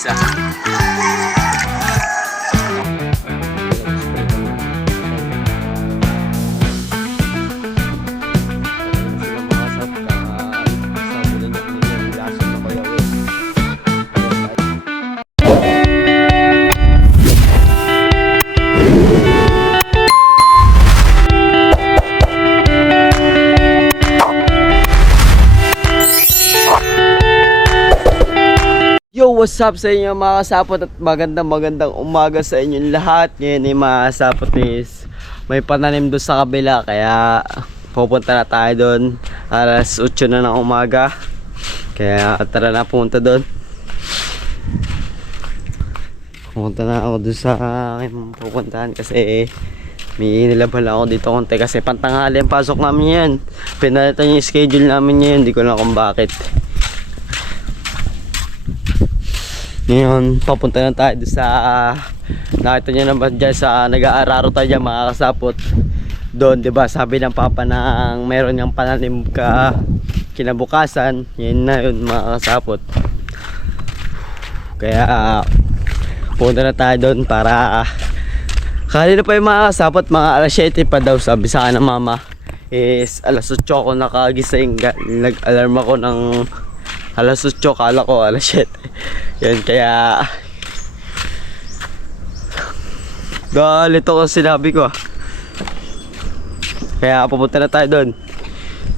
isa. Yo, what's up sa inyo mga kasapot at magandang umaga sa inyong lahat. Ngayon ay mga kasapot is may pananim doon sa kabila, kaya pupunta na tayo doon. Alas 8 na ng umaga, kaya tara na, pumunta doon. Pupunta na ako doon sa aking pupuntahan kasi may nilaban ako dito konti kasi pantanghali ang pasok namin yan. Pinalitan yung schedule namin ngayon, hindi ko lang kung bakit. Ngayon, papunta na tayo sa nakita nyo naman dyan sa nag-aararo tayo dyan mga kasapot. Doon, diba, sabi ng papa na meron niyang pananim ka kinabukasan. Yan na yun mga kasapot. Kaya pupunta na tayo doon para kanina pa yung mga kasapot, mga alas 7 pa daw sabi sa akin ng mama. Is alas 8 ako nakagising, nag-alarm ako ng alas 8, kala ko alas 7. Yan, kaya galit ako sa sinabi ko. Kaya pupunta na tayo doon.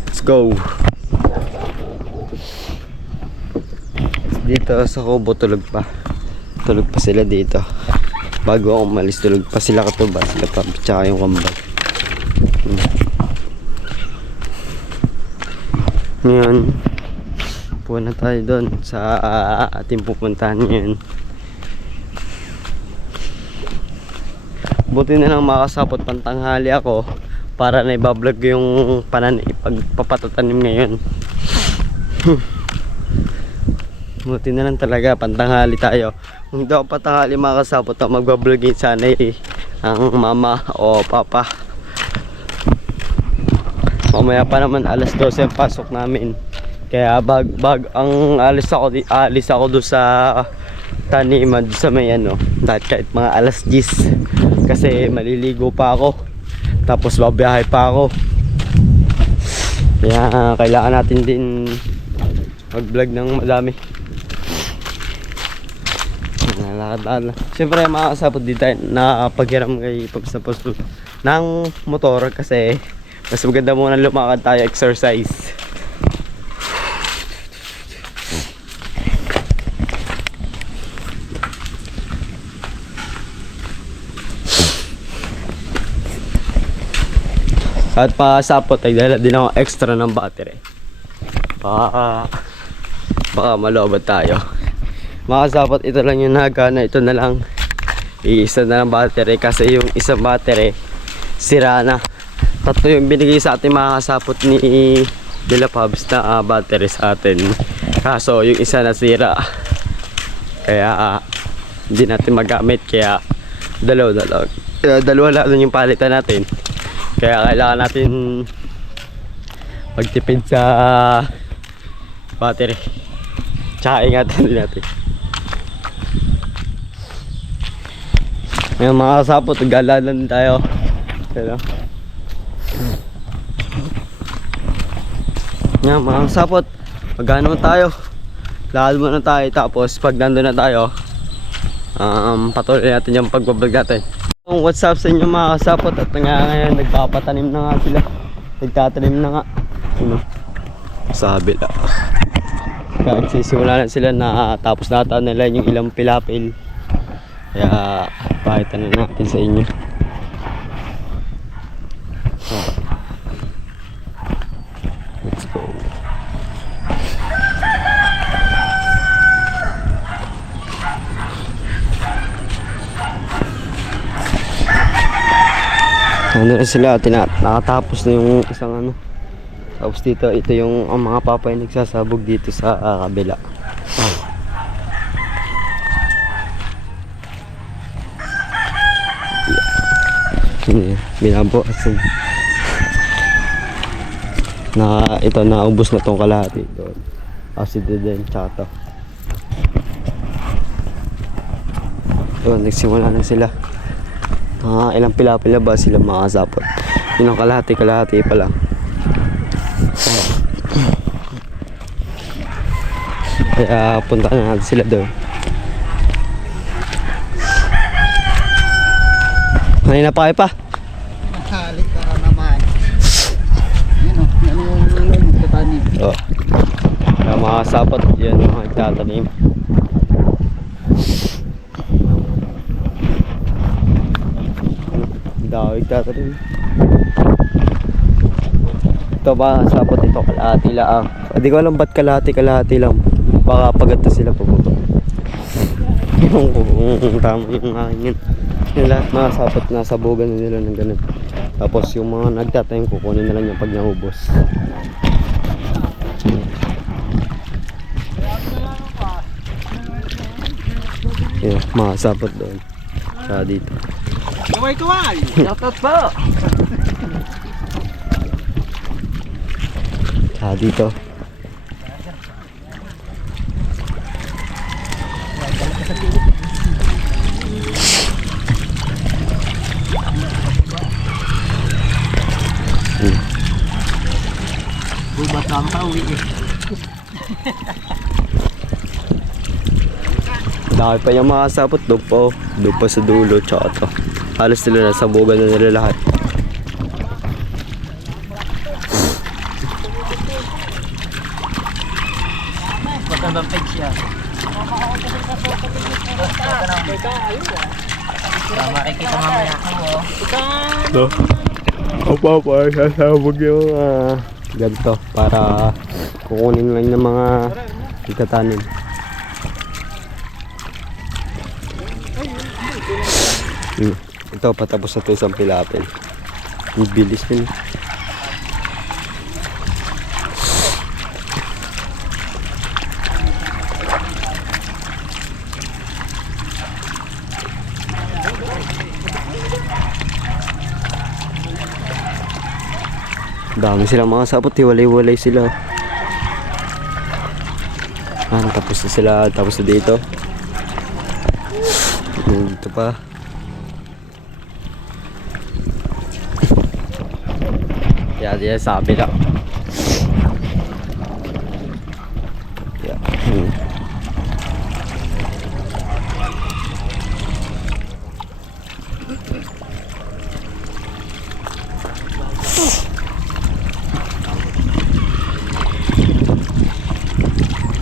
Let's go. Dito sa kubo tulog pa sila dito. Bago ako umalis tulog pa sila, katuba sila pa, tsaka yung kambal. Ngayon pupunta na tayo doon sa ating pupuntahan ngayon. Buti na lang makasapot, pantanghali ako para na ibablog yung pagpapatatanim ngayon. Buti na lang talaga pantanghali tayo. Kung hindi ako patanghali makasapot, magbablogin sana ang mama o papa. Mamaya pa naman alas 12 ang pasok namin. Kaya ang alis ako doon sa taniman sa may ano, kahit mga alas 10 kasi maliligo pa ako, tapos babiyahe pa ako. Kaya kailangan natin din mag-vlog ng madami. Nalakad-lakad. Siyempre mga kasapot, di tayo nakapaghiram kay pagsapos ng motor kasi mas maganda muna lumakad tayo, exercise. At pasapot ay dala din ako extra ng battery. Baka malobat tayo. Makasapot, ito lang yung nagana. Ito na lang, iisa na lang battery kasi yung isang battery sira na. Tatlo yung binigay sa ating mga kasapot ni Dela Pabs na battery sa atin. Kaso yung isa nasira, kaya hindi natin magamit. Kaya dalawa lang yung palitan natin. Kaya kailangan natin magtipid sa battery. Tsaka ingatan din natin. Ngayon mga kasapot, galalan tayo. Pero ngayon mga kasapot, magano tayo, lakad muna tayo. Tapos pag nandun na tayo, patuloy natin yung pagbablog natin. What's up sa inyo mga kasapot, at ngayon nagpapatanim na nga sila. Nagtatanim na nga sa habila. Nagsisimula na sila na tapos nata nila yung ilang pilapil. Kaya pakita na natin sa inyo. Let's go. Ano na sila, nakatapos na yung isang ano. Tapos dito, ito yung ang mga papa yung nagsasabog dito sa kabila. Binabukas na ito, naubos na tong kalahati doon. Acid din, tsaka Yun, nagsimula na sila. Ilang pila-pila ba sila makasapot? Yun ang kalahati pa lang. Kaya punta na natin sila doon. Kanina pa kayo pa? Halik ka naman. Yan o, yan yung magtatanim. Oo. Kaya makasapot, yan yung magtatanim. Dawig tatanim. Ito ba sapot ito kalahati lang. Hindi ko alam ba't kalahati lang. Baka pagata sila pupunta. Yung tama yung hangin. Yung lahat mga sapot nasa bugan nila ng ganun. Tapos yung mga nagtatanim kukunin na lang yung pag naubos. Yeah, mga sapot doon. Sa dito. Tuway! Shoutout po! Dito. Bubat lang pa uwi eh. Dahil pa yung makasapot doon pa sa dulo tsaka to. Halos nila nasa bugan na nila lahat. Magandang page yan. Makikita mamaya ako. No? Opo, sasabog yung ganito para kukunin lang ng mga itatanim. Ito, patapos na ito isang pilapil. Ang bilis din. Dami silang mga sapot, hiwalay-walay sila. Tapos na sila, tapos na dito. Dito pa. Kaya sabi lang. Yeah.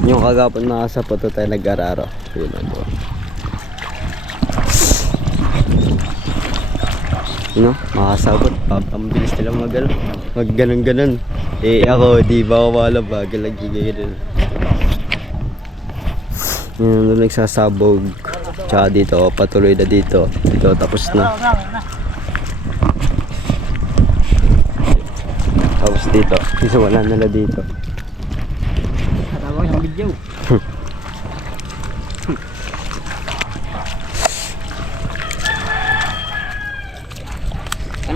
Yung kagapon nakasapot tayo nag-araro. Yun ang doon. You know, makasabot. Ang bilis nilang mag ganun. Eh ako, di ba ako wala bagal lagi ganyan. Yun, doon nagsasabog. Tsaka dito, patuloy na dito. Dito, tapos na. Tapos dito. Isa wala nila dito. Tawag yung video.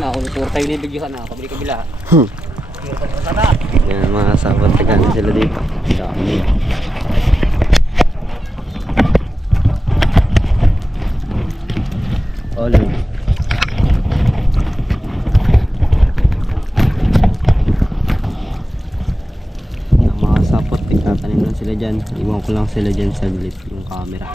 Ako nuturo tayo nilibigyo ka na, kabila. Yan, mga sabat na sila dito. Dami. All in. Yan, mga sapot, tigtatanim lang sila dyan. Iwan ko lang sila dyan sa lip yung camera.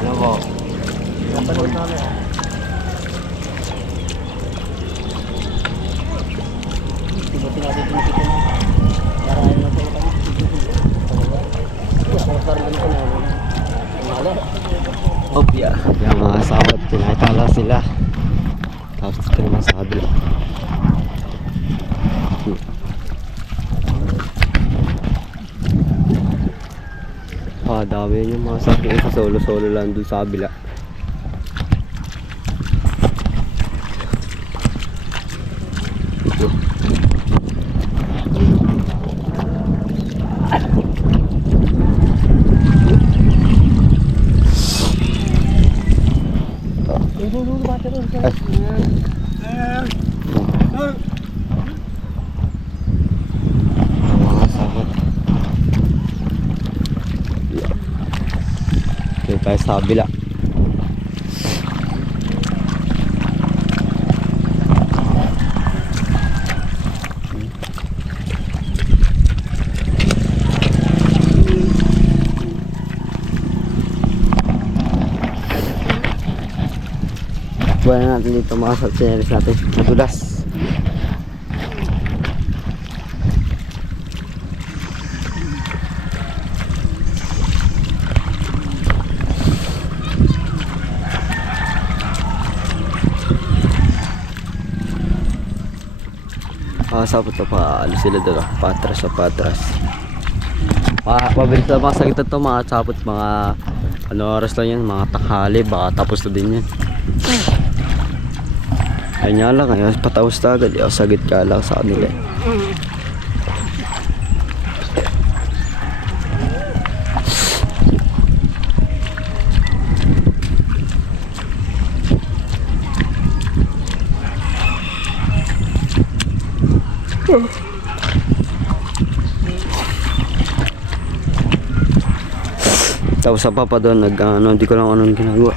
Ano po? Napanood namin. Tibuti natin yung chicken. Para ayaw natin yung kami. Ako sa rin ko na. Oh, yeah. Yung mga sawat, pinakitala sila. Tapos dito naman sa kabila. Dami yung mga sakit sa solo-solo lang dun sa kabila. Ay. Mga sabot. Yeah. Okay, tayo sa kabila. Buwan natin dito mga sa natin. Madulas. Sapot na pa, alis sila doon, patras sa patras. Mabilis na mga sagitan to mga sapot, mga ano oras lang yan, mga tanghali, baka tapos na din yan. Ay nga lang, ayun, patapos na agad, sagit ka lang sa kanila. Tapos sa papa doon hindi ko lang anong ginagawa,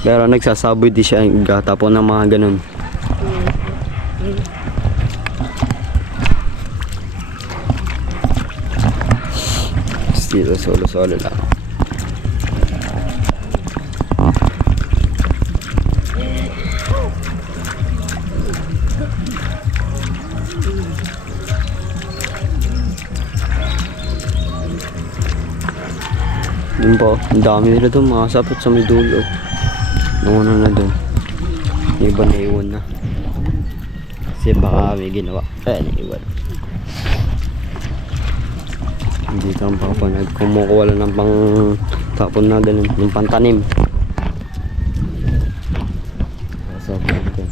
pero nagsasaboy di siya tapon ng mga ganun. Dito solo lang. Yun po, ang dami nila doon, mga sapot sa may dulo. Nauna na doon. Yung iba naiwan na. Kasi baka may ginawa. Naiwan. Dito ang papa kumukuha lang ng pang tapon na ganun, yung pantanim. Sapot ko.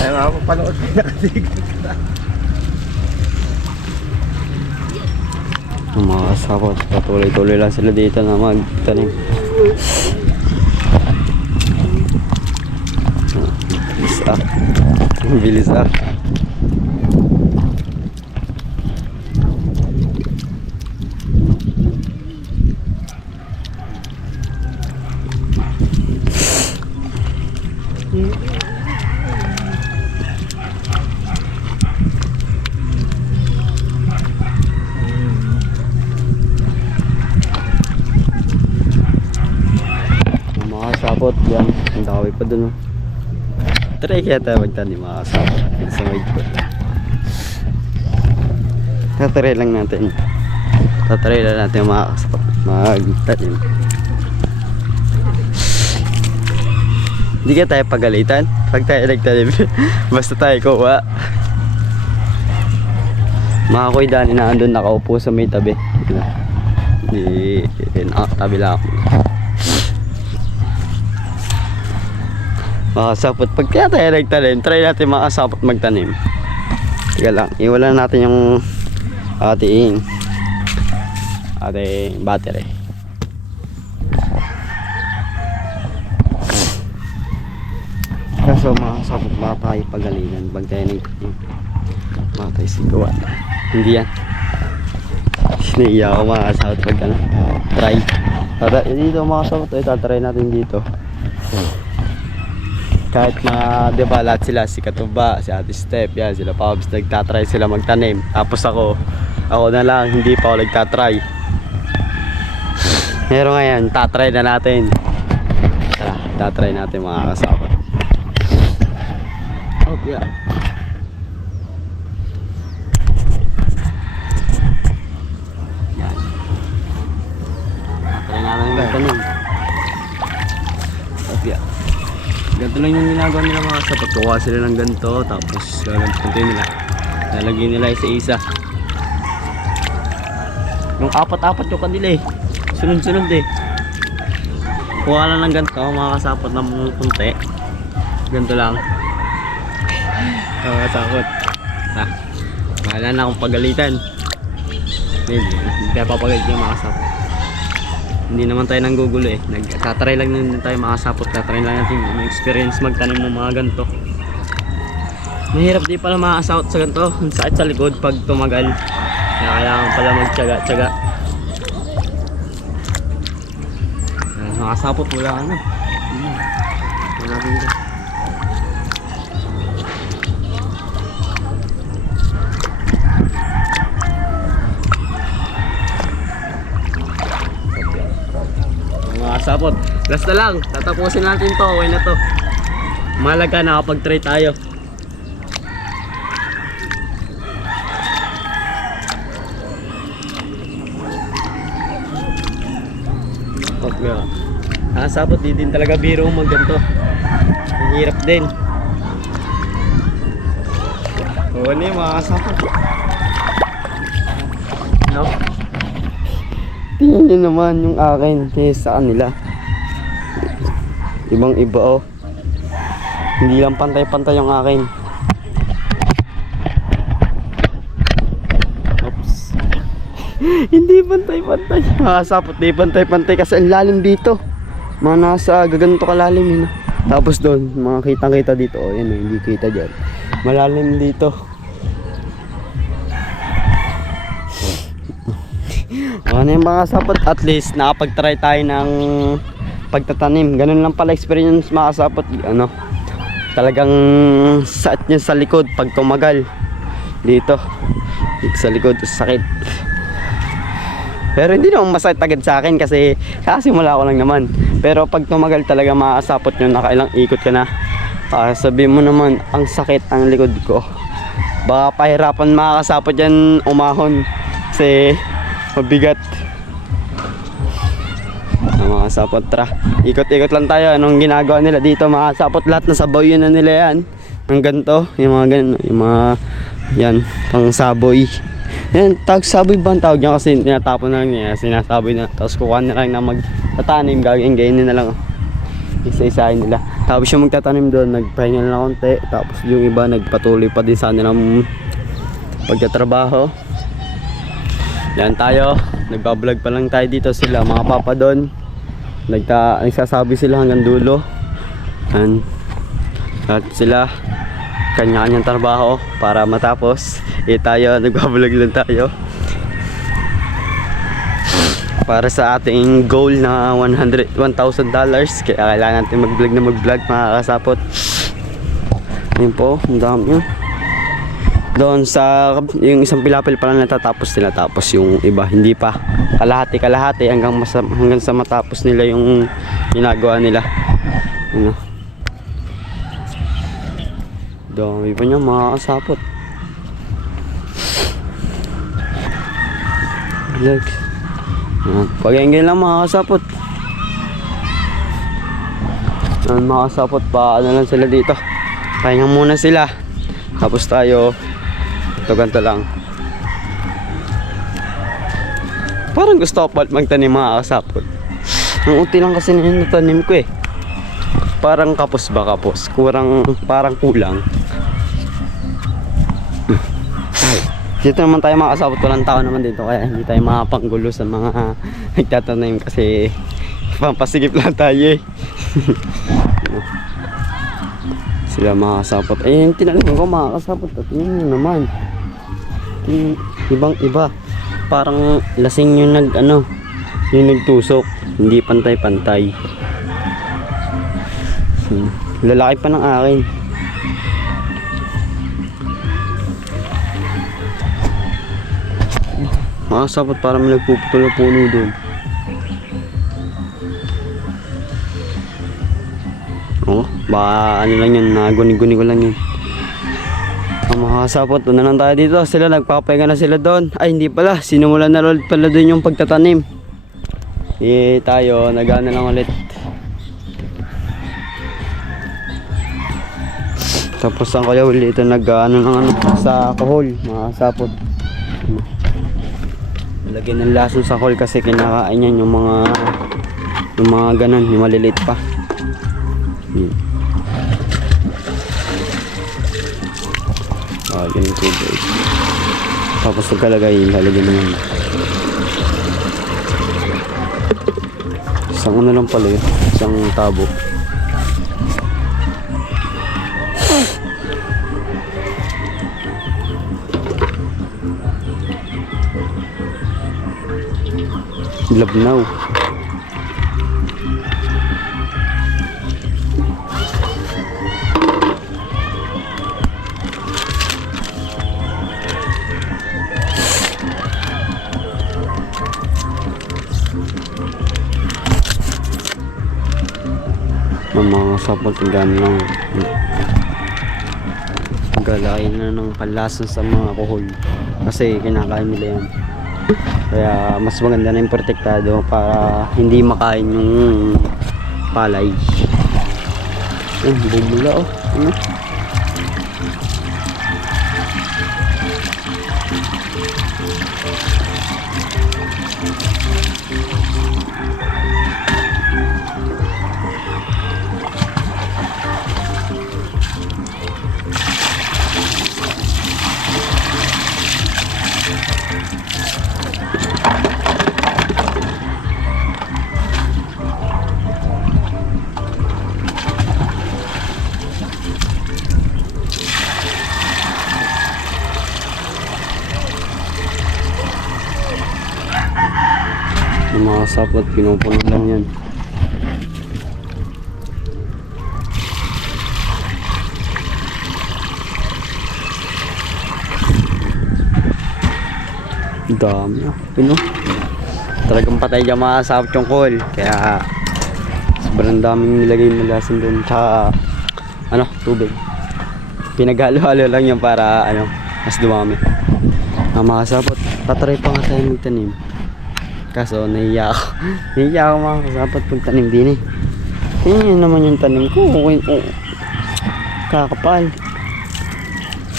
Ay mga papanood ko nakatigil. Ang mga sapot, patuloy-tuloy lang sila dito na magtanim. Bilis ah. Mga sapot yan, ang dami pa dun. Try kaya tayo magtanim mga sapot sa may ikot. Tatry lang natin mga sapot magtanim. Hindi kaya tayo pagalitan pag tayo nagtanim. Basta tayo kuha. Mga kuy Dani na andun nakaupo sa may tabi. Tabi lang ako. Mga sapot, pag kaya tayo nagtanim, try natin mga sapot magtanim. Tiga lang, iwala natin yung ating battery. Kaso mga sapot, baka tayo pagalitan pag tayo nagtanim. Baka tayo sigawan. Hindi yan. Siniya ako mga sapot pag try. Dito mga sapot, itatry natin dito. Kahit mga, diba, lahat sila, si Katuba, si Ate Step, yan, sila Pabs, nagtatry sila magtanim. Tapos ako na lang, hindi pa ako nagtatry. Pero ngayon, tatry na natin. Tara, tatry natin mga kasama. Okay. lang yung ginagawa nila mga kasapot. Kukuha sila ng ganito, tapos gagantuin nila. Lalagyan nila isa-isa. Yung apat-apat yung kanila eh. Sunod-sunod eh. Kuha lang ng ganito, mga kasapot ng punti. Ganito lang. Mga kasapot. Bahala na akong pagalitan. Hindi kaya papagalit yung mga kasapot. Hindi naman tayo nanggugulo eh. Tatry lang din tayo mga kasapot. Tatry lang natin yung experience magtanim ng mga ganito. Mahirap di pala mga kasapot sa ganito. Ang sakit sa likod pag tumagal. Kaya kailangan pala magtyaga-tyaga. Mga kasapot wala ano. Wala dito. Sapot, last na lang, tatapusin natin to, okay na to. Malaga nakapag-try tayo. Okay. Sapot, di din talaga biro mag ganito. Ang hirap din. Oo na yung mga sapot. No? Tingnan nyo naman yung akin kaysa sa kanila. Ibang iba oh. Hindi lang pantay-pantay yung akin. Oops. Hindi pantay-pantay. Sapot, di pantay-pantay kasi ang lalim dito. Mga nasa gaganto kalalim yun. Tapos doon, mga kitang-kita dito. Oh, yan, hindi kita dyan. Malalim dito. Ano yung mga sapot, at least nakapag-try tayo ng pagtatanim. Ganun lang pala experience mga sapot. Ano, talagang sakit niya sa likod pag tumagal. Dito sa likod, sakit. Pero hindi naman masakit agad sa akin kasi kasimula ko lang naman. Pero pag tumagal talaga mga sapot yun, nakailang ikot ka na. Sabihin mo naman, ang sakit ang likod ko. Baka pahirapan mga kasapot yan umahon kasi mabigat. Mga sapot, tra, ikot-ikot lang tayo. Anong ginagawa nila dito mga sapot? Lahat na saboy yun na nila yan. Ang ganito, yung mga ganun, yung mga yan, pang saboy. Yan, tawag saboy ba ang tawag niya? Kasi tinatapon na lang niya, sinasaboy na. Tapos kukuha na lang na magtatanim, gagawin na lang. Isa-isahin nila. Tapos yung magtatanim doon, nagpahinga na lang konti. Tapos yung iba nagpatuloy pa din sa nilang pagtatrabaho. Yan tayo, nagbablog pa lang tayo dito. Sila mga papa doon nagsasabi sila hanggang dulo. Yan. At sila kanya-kanyang trabaho para matapos. Tayo nagbablog lang tayo para sa ating goal na $1,000. Kaya kailangan natin mag-vlog na mag-vlog mga kasapot. Yun po, ang dami yun. Doon sa yung isang pilapil pa lang natatapos nila, tapos yung iba hindi pa, kalahati hanggang sa matapos nila yung ginagawa nila. Ano, dami pa niya mga kasapot. Look, pag-engel lang mga kasapot. Mga kasapot, pa ano lang sila dito, pahinga muna sila, tapos tayo ganto lang. Parang gusto ko magtanim mga kasapot. Ang uti lang kasi na natanim ko eh. Parang kapos ba kapos? Parang kulang. Dito naman tayo mga kasapot, walang tao naman dito. Kaya hindi tayo makapanggulo sa mga nagtatanim kasi pampasigip lang tayo eh. Sila mga kasapot. Ayun, tinanim ko mga kasapot. At yun naman, ibang iba, parang lasing yung yung nagtusok, hindi pantay-pantay. Lalaki pa ng akin. Mga kasapot, parang may nagpuputol na puno doon. Oh, baka ano lang yan, naguni-guni ko lang yun. Mga kasapot, na lang tayo dito. Sila nagpapahinga na sila doon. Ay hindi pala, sinimulan na ulit pala doon yung pagtatanim. Tayo nagana lang ulit. Tapos ang Kuya Will dito nag-ano ng ano sa kohol, mga sapot. Lagyan ng lason sa kohol kasi kinakain yan yung mga ganan, yung maliliit pa. Ganun tubig. Tapos pagkalagay, lalagyan naman. Isang ano lang pala yun, isang tabo. Labnaw. Ng mga sapot gano'n lang. Galain na ng palasan sa mga kuhol kasi kinakain nila yan. Kaya mas maganda na yung protektado para hindi makain yung palay. Bumula oh. Ano? Yung mga sapot, pinupuno lang yan. Dami ah, pino. Talagang patay dyan mga sapot yung call. Kaya sobrang daming nilagay na lason dun. Tsaka ano, tubig. Pinaghalo-halo lang yan para ano, mas dumami. Mga sapot, tatry pa nga tayo magtanim. Kaso nahiya ako. Nahiya ako mga kasapot pag tanim din eh. Yun naman yung tanim ko. Kakapal.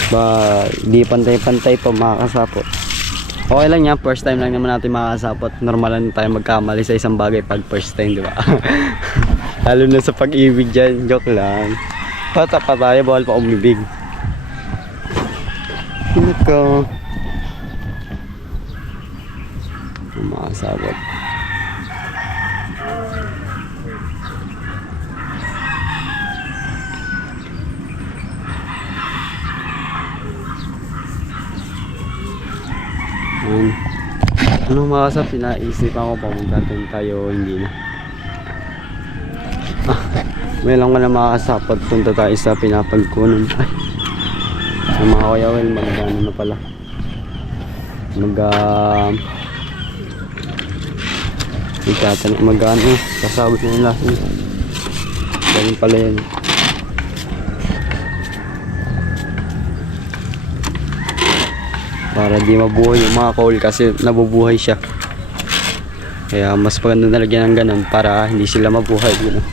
Ba, di pantay-pantay pa mga kasapot. Okay lang yan. First time lang naman natin mga kasapot. Normal lang tayo magkamali sa isang bagay pag first time, di ba? Lalo na sa pag-ibig dyan. Joke lang. Pata pa tayo. Bawal pa umibig. Nako. Mga sabot. Ano mga kasap, pinaisip ako pa magdating tayo, hindi na. May lang ko na mga kasapot, punta tayo sa pinapagkunan. Ay, mga Kuya Will, magano na pala. Magano, kasabot na yung lason. Ganun pala yan. Para di mabuhay yung mga coal kasi nabubuhay siya. Kaya mas maganda nalagyan ng ganun para hindi sila mabuhay. You know?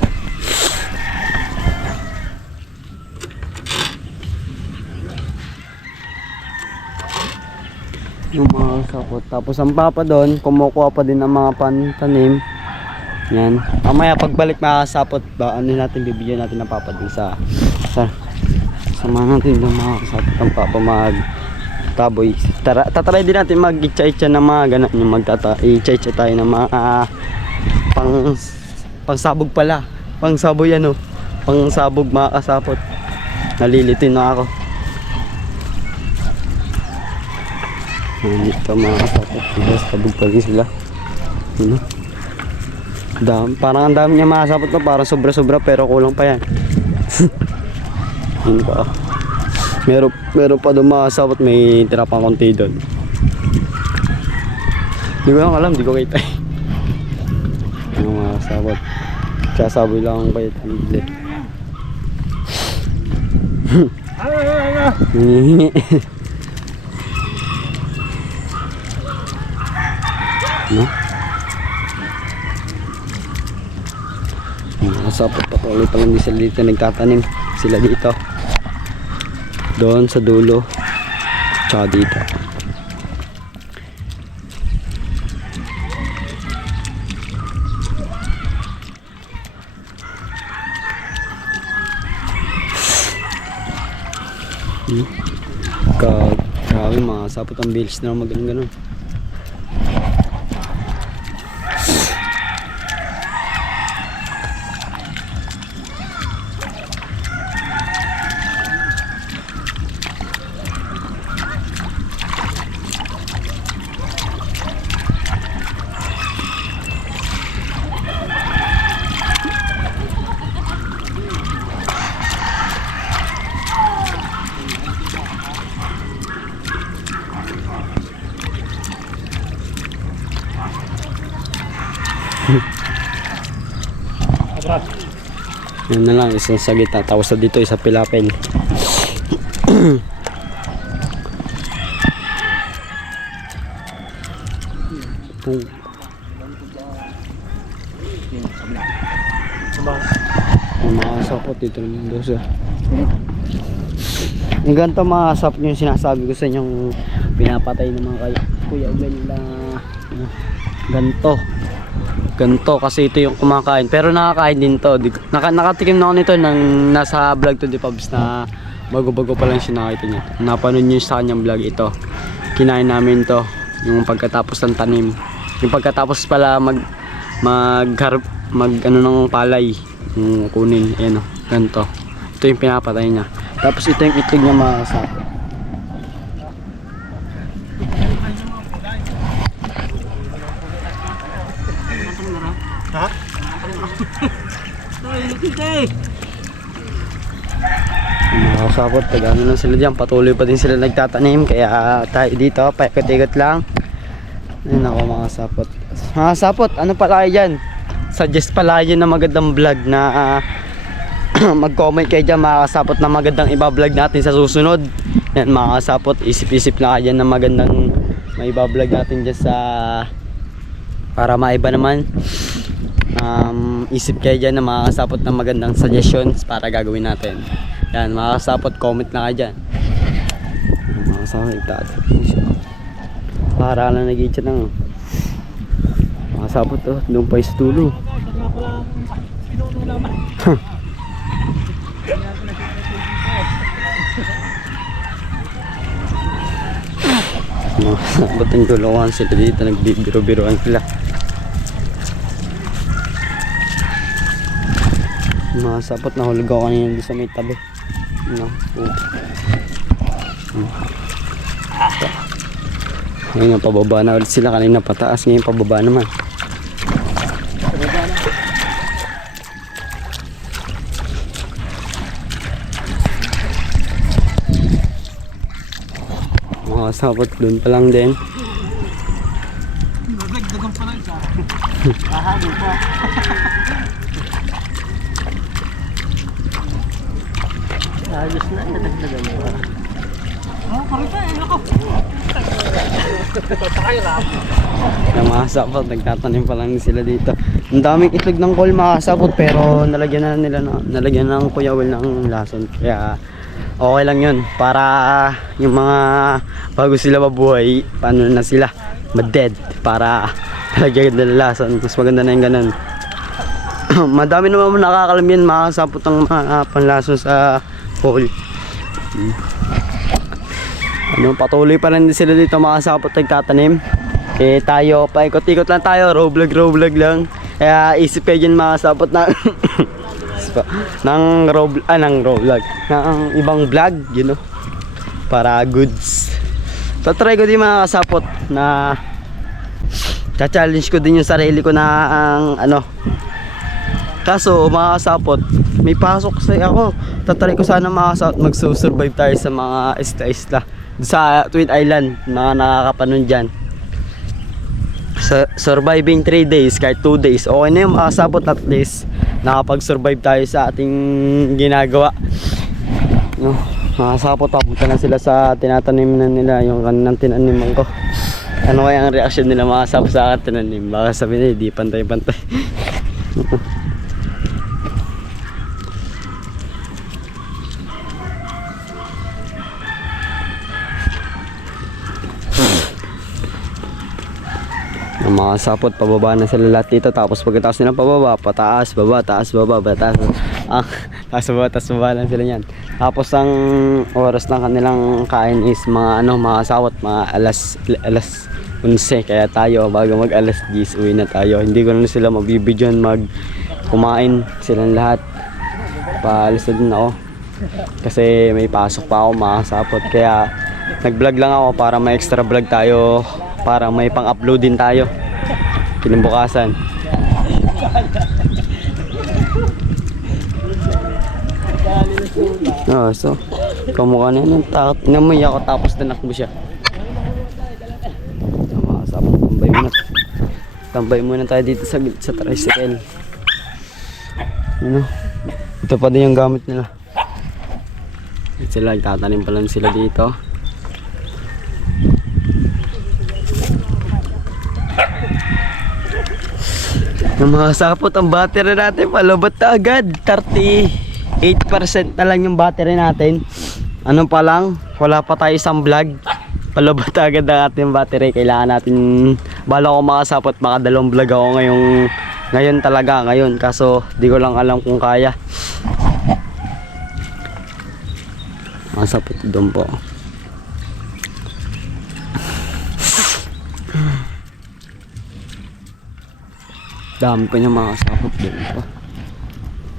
Yung mga sapot. Tapos ang papa doon, kumukuha pa din ng mga pantanim. Yan. Mamaya pagbalik mga sapot ba, ano natin, bibigyan natin ng papa din sa sama natin ng mga sapot ang papa taboy. Tatry din natin mag-itcha-itcha ng mga ganun. Yung itcha-itcha tayo ng mga pangsabog pala. Pangsabog yan o. Pangsabog mga kasapot. Nalilitin na ako. Dito mga kasapot. Sabog pa rin sila. Parang ang dami niya mga kasapot no? Parang sobra-sobra pero kulang pa yan. Yun pa. Meron pa doon mga kasapot. May tira pang konti doon. Hindi ko lang alam. Hindi ko kita. Ano mga kasapot. Sasaboy lang ang kayo. Hinihingi. No? Kasapot patuloy pa lang di sila dito nagtatanim. Sila dito. Doon sa dulo. Tsaka dito. Grabe, masapot ang bilis na ganun. Yan na lang, isang sa gitna, tapos dito isa pilapel. Makasapot dito naman dosa. Yung ganito makasap yung sinasabi ko sa inyong pinapatay ng mga kuya nila. Ganto kasi ito yung kumakain, pero nakakain din to. Nakatikim na ako nito nang nasa vlog to di Pabs na bago-bago pa lang siya nakita niya. Napanood niyo sa kanyang vlog ito. Kinain namin to yung pagkatapos ng tanim. Yung pagkatapos pala mag ano ng palay, yung kunin, ayan o, ganto. Ito yung pinapatay niya. Tapos ito yung itlog niya makasapot. Ha? Makasapot, pag-ano lang sila dyan, patuloy pa din sila nagtatanim, kaya tayo dito, paikot-ikot lang. Ayun ako, makasapot, ano pala kayo dyan? Suggest pala yun na magandang vlog na mag-comment kayo dyan, makasapot na magandang iba-vlog natin sa susunod. Yan, makasapot, isip-isip na kayo dyan na magandang may iba-vlog natin dyan sa para maiba naman. Isip kayo dyan na makakasapot ng magandang suggestions para gagawin natin. Yan, makakasapot, comment na kayo dyan. Makakasapot, itaatapos siya. Para lang nag-iitsa ng makakasapot to, doon pa yung sa tulo. Makakasapot ang gulawan sila dito, nagbibiro-biroan sila. Masapot na hulog ako kanina doon sa may tabi. No? Ngayon pababa na ulit sila, kanina pataas, ngayon pababa naman. Masapot doon pa lang din. Nagdagan pa lang siya. Ahagod pa. Ayos na, nadagdagan mo pa. Oh, parita eh, ako. Tayo lang. Yung makasapot, nagtatanim pa lang sila dito. Ang daming itlog ng kol makasapot, pero nalagyan na ng Kuya Will ng lason. Kaya okay lang yun, para yung mga bago sila mabuhay, paano na sila ma-dead, para nalagyan na lason. Mas maganda na yung ganun. Madami naman nakakalam yan, makasapot ang mga panlason sa hole. Ano, patuloy pa rin din sila dito makasapot nagtatanim. Eh tayo, paikot-ikot lang tayo, row vlog lang. Kaya isip kayo dyan makasapot na ng row vlog, ng ibang vlog, you know, para goods. So try ko din makasapot na cha-challenge ko din yung sarili ko na ang ano. Kaso makakasapot, may pasok kasi ako. Tatry ko sana makakasapot, mag-survive tayo sa mga isla sa Twin Island, mga nakakapanon dyan. Surviving 3 days, kahit 2 days, okay na yung makakasapot, at least nakapag-survive tayo sa ating ginagawa. No, makakasapot, papunta na sila sa tinatanim na nila, yung kanang tinaniman ko. Ano kaya ang reaction nila makakasapot sa akin tinanim? Baka sabihin nila, di pantay-pantay. Ang mga sapot, pababa na sila lahat dito. Tapos pagkatapos nila pababa, pataas, baba, taas, baba, taas. Taas, baba lang sila yan. Tapos ang oras ng kanilang kain is mga mga sapot, mga alas 11. Kaya tayo, bago mag alas 10, uwi na tayo. Hindi ko na sila mabibidyon kumain silang lahat. Paalis na din ako. Kasi may pasok pa ako mga sapot. Kaya nag-vlog lang ako para may extra vlog tayo. Para may pang-upload din tayo kinabukasan. So kamukha na yun. Inamoy ako tapos tinakbo siya. Mga sapot, tambay muna tayo dito sa tricycle. Ito pa din yung gamit nila. Sila tatanim pa lang sila dito. Yung mga sapot, ang battery natin palabot na agad. 38% na lang yung battery natin. Ano pa lang, wala pa tayo isang vlog. Palabot na agad ang ating battery. Kailangan natin, bala ko mga sapot, baka 2 vlog ako ngayon talaga, ngayon. Kaso di ko lang alam kung kaya. Mga sapot doon po. Dami pa niya mga sapot doon po.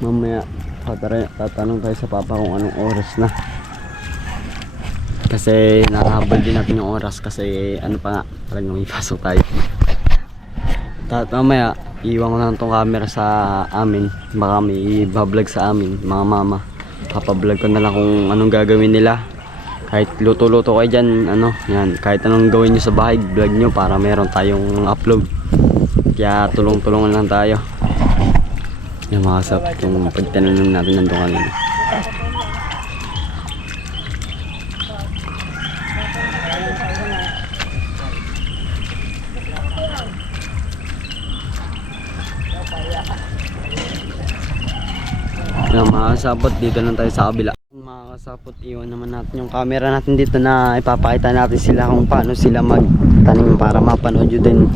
Mamaya tatanong tayo sa papa kung anong oras na. Kasi nakahabol din natin yung oras kasi ano pa nga, talagang may pasok tayo. Mamaya iwan ko lang itong camera sa amin. Baka may i-vlog sa amin, mga mama. Papablog ko na lang kung anong gagawin nila. Kahit luto-luto kayo dyan, yan, kahit anong gawin nyo sa bahay, vlog nyo para meron tayong upload. Kaya tulong-tulungan lang tayo. Yung mga sapot, yung pagtananim natin nandun kanina. Yung mga sapot, dito lang tayo sa kabila. Mga kasapot, iwan naman natin yung camera natin dito na ipapakita natin sila kung paano sila magtanim para mapanood nyo din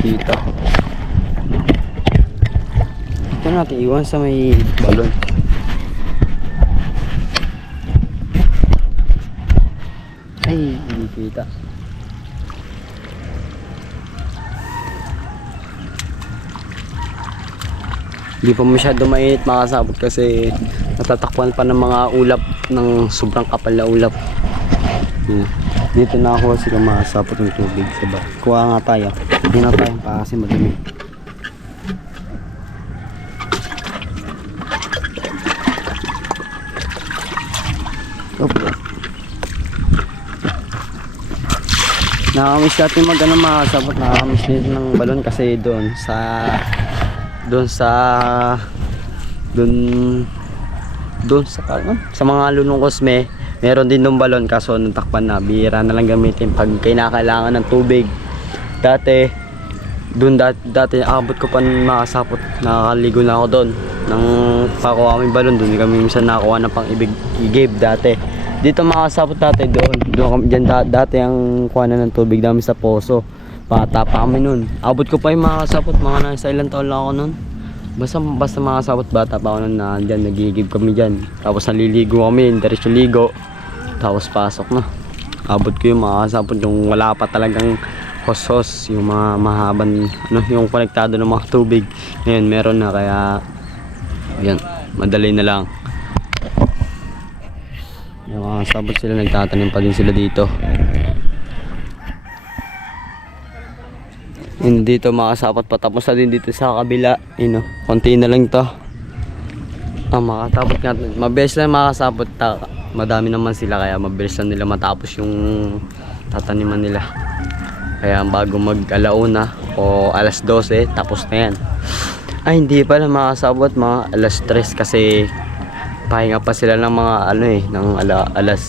dito. Ito natin iwan sa may balon. Ay, hindi kita. Hindi pa masyado mainit mga kasapot kasi natatakpan pa ng mga ulap ng sobrang kapal na ulap. Dito na ako sila mga kasapot ng tubig sa bar. Kuha nga tayo. Hindi na tayo pa kasi madami. Nakakamiss natin mga kasapot. Nakakamiss nito ng balon kasi doon sa mga lunong Cosme meron din ng balon kaso natakpan na, bihira na lang gamitin pag kinakailangan ng tubig. Dati abot ko pa mga kasapot, nakakaligo na ako doon nang pakuha kami balon. Doon kami minsan nakakuha na pang igib dati. Dito mga kasapot dati doon kami dyan dati ang kuha na ng tubig namin sa poso. Bata pa kami nun. Abot ko pa yung mga kasapot, mga nasa ilang taon lang ako nun. Basta mga kasapot, bata pa ako nun na dyan, nagigib kami dyan. Tapos naliligo kami, diretso ligo. Tapos pasok na. Abot ko yung mga kasapot, yung wala pa talagang hos-hos, yung mga mahaban, yung konektado ng mga tubig. Ngayon meron na, kaya yan, madali na lang. Yung mga kasapot sila, nagtatanim pa din sila dito. Dito mga kasapot, patapos na din dito sa kabila. Konti na lang to. Mga kasapot nga, mabilis lang mga kasapot. Madami naman sila kaya mabilis lang nila matapos yung tataniman nila. Kaya bago mag-alauna o alas 12 tapos na yan. Ay hindi pala mga kasapot, mga alas 3 kasi pahinga pa sila ng mga ng alas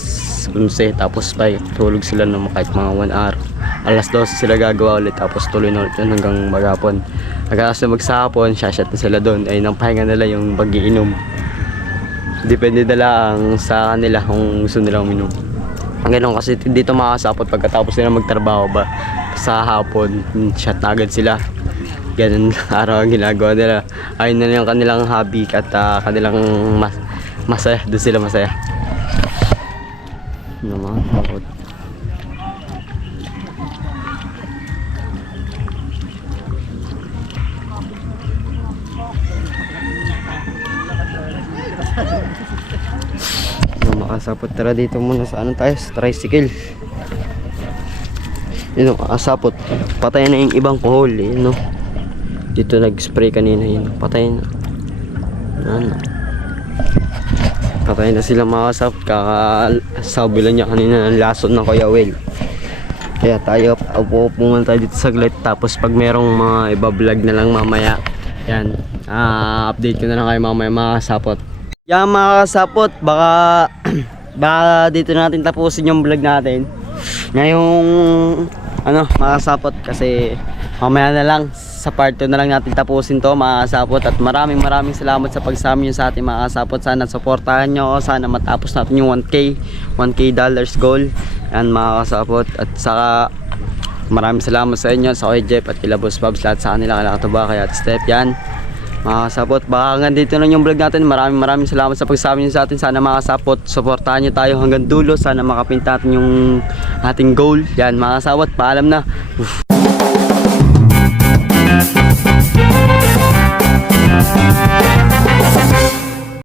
11 tapos tulog sila ng kahit mga 1 hour. Alas 12 sila gagawa ulit tapos tuloy na ulit yun hanggang maghapon. Hanggang magsahapon, shashat na sila doon. Ay nang pahinga nila yung pag-iinom. Depende na lang sa kanila kung gusto nila uminom. Ang ganun kasi dito mga kasapot pagkatapos nila magtrabaho ba, sa hapon, shot na agad sila. Ganun araw ang ginagawa nila. Ayun na yung kanilang hobby at kanilang masaya. Doon sila masaya. Ano mga takot. Makasapot, tara dito muna sa ano tayo, sa tricycle. Yun o, makasapot. Patay na yung ibang kohol eh, no? Dito nag-spray kanina yun. Patay na. Ano? Patay na sila makasapot. Kakasabi lang niya kanina ng lason ng Kuya Will. Kaya tayo, upo muna tayo dito saglit. Tapos pag merong mga iba-vlog na lang mamaya, yan, update ko na lang kayo mamaya makasapot. Yan mga kasapot, baka dito natin tapusin yung vlog natin. Ngayong ano, mga kasapot, kasi mamaya na lang sa part 2 na lang natin tapusin to mga kasapot. At maraming salamat sa pagsama nyo sa ating mga kasapot. Sana supportahan nyo ako, sana matapos natin yung 1k dollars goal. Yan mga kasapot. At saka maraming salamat sa inyo, sa Kuya Jeff at kila Boss Pabs, lahat sa kanila, kala Katuba, kaya at Step. Yan mga kasapot, baka hanggang dito lang yung vlog natin. Maraming salamat sa pagsama nyo sa atin. Sana mga kasapot, supportahan nyo tayo hanggang dulo. Sana makapinta natin yung ating goal. Yan mga kasapot, paalam na.